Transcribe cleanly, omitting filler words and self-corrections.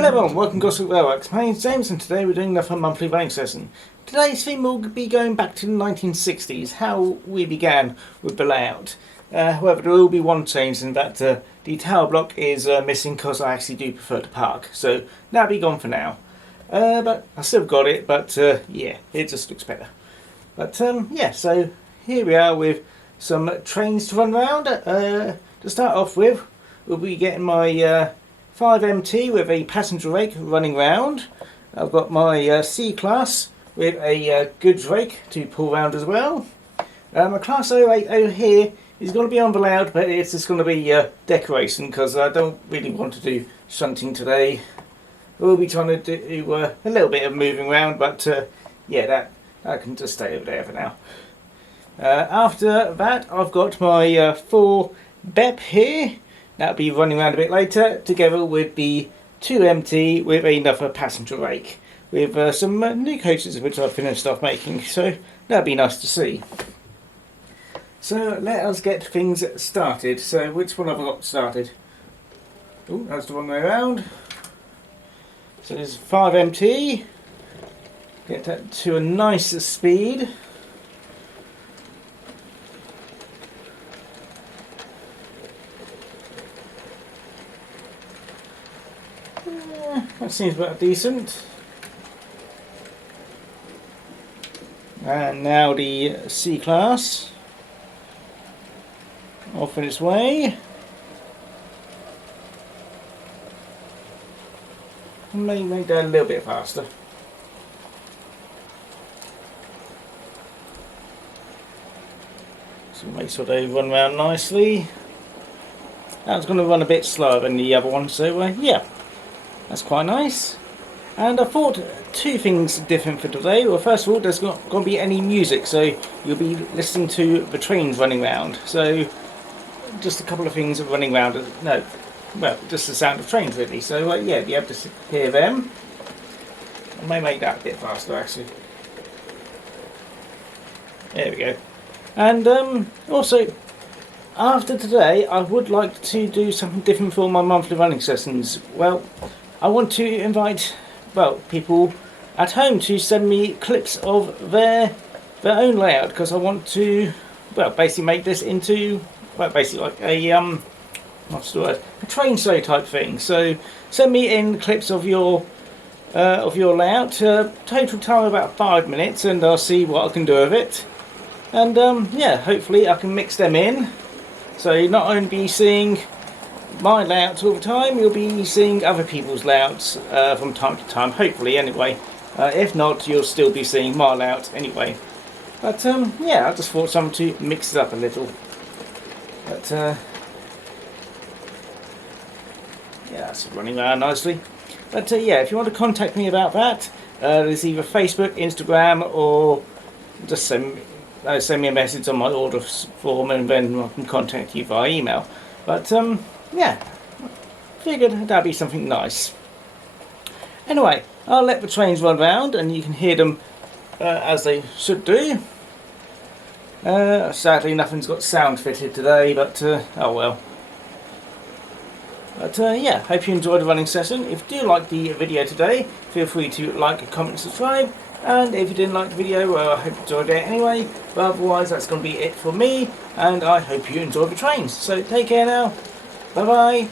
Hello everyone, welcome to Gossip Railworks. My name is James and today we're doing another monthly running session. Today's theme will be going back to the 1960s, how we began with the layout. However, there will be one change in that the tower block is missing because I actually do prefer to park. So that'll be gone for now. But I still got it, but yeah, it just looks better. But yeah, so here we are with some trains to run around. To start off with, we'll be getting my 5MT with a passenger rake running round. I've got my C-Class with a goods rake to pull round as well. My Class 080 here is going to be on the layout, but it's just going to be decoration because I don't really want to do shunting today. We'll be trying to do a little bit of moving around, but yeah, that can just stay over there for now. After that, I've got my 4 BEP here. That'll be running around a bit later, together with the 2MT with another passenger rake, with some new coaches which I've finished off making, so that'll be nice to see. So let us get things started. So which one have I got started? Oh, that's the wrong way around. So there's 5MT, get that to a nicer speed. That seems about decent. And now the C-Class off in its way. Maybe make that a little bit faster. So make sure they run around nicely. That's going to run a bit slower than the other one, so yeah. That's quite nice. And I thought 2 things different for today. Well, first of all, there's not going to be any music, so you'll be listening to the trains running round. So just a couple of things running round. No, well, just the sound of trains really. So yeah, you'll be able to hear them. I may make that a bit faster actually. There we go. And also, after today, I would like to do something different for my monthly running sessions. Well, I want to invite, well, people at home to send me clips of their own layout, because I want to, well, basically make this into, well, basically like a what's the word, a train show type thing. So send me in clips of your layout. Total time about 5 minutes, and I'll see what I can do with it. And yeah, hopefully I can mix them in. So you'll not only be seeing my layouts all the time, you'll be seeing other people's layouts from time to time, hopefully anyway. If not, you'll still be seeing my layout anyway. But yeah, I just thought something to mix it up a little. But yeah, that's running around nicely. But yeah, if you want to contact me about that, there's either Facebook, Instagram, or just send me a message on my order form, and then I can contact you via email. But yeah, figured that'd be something nice. Anyway, I'll let the trains run round and you can hear them as they should do. Sadly nothing's got sound fitted today, but oh well. But yeah, hope you enjoyed the running session. If you do like the video today, feel free to like, comment, subscribe. And if you didn't like the video, well, I hope you enjoyed it anyway. But otherwise, that's going to be it for me. And I hope you enjoyed the trains. So take care now. Bye bye.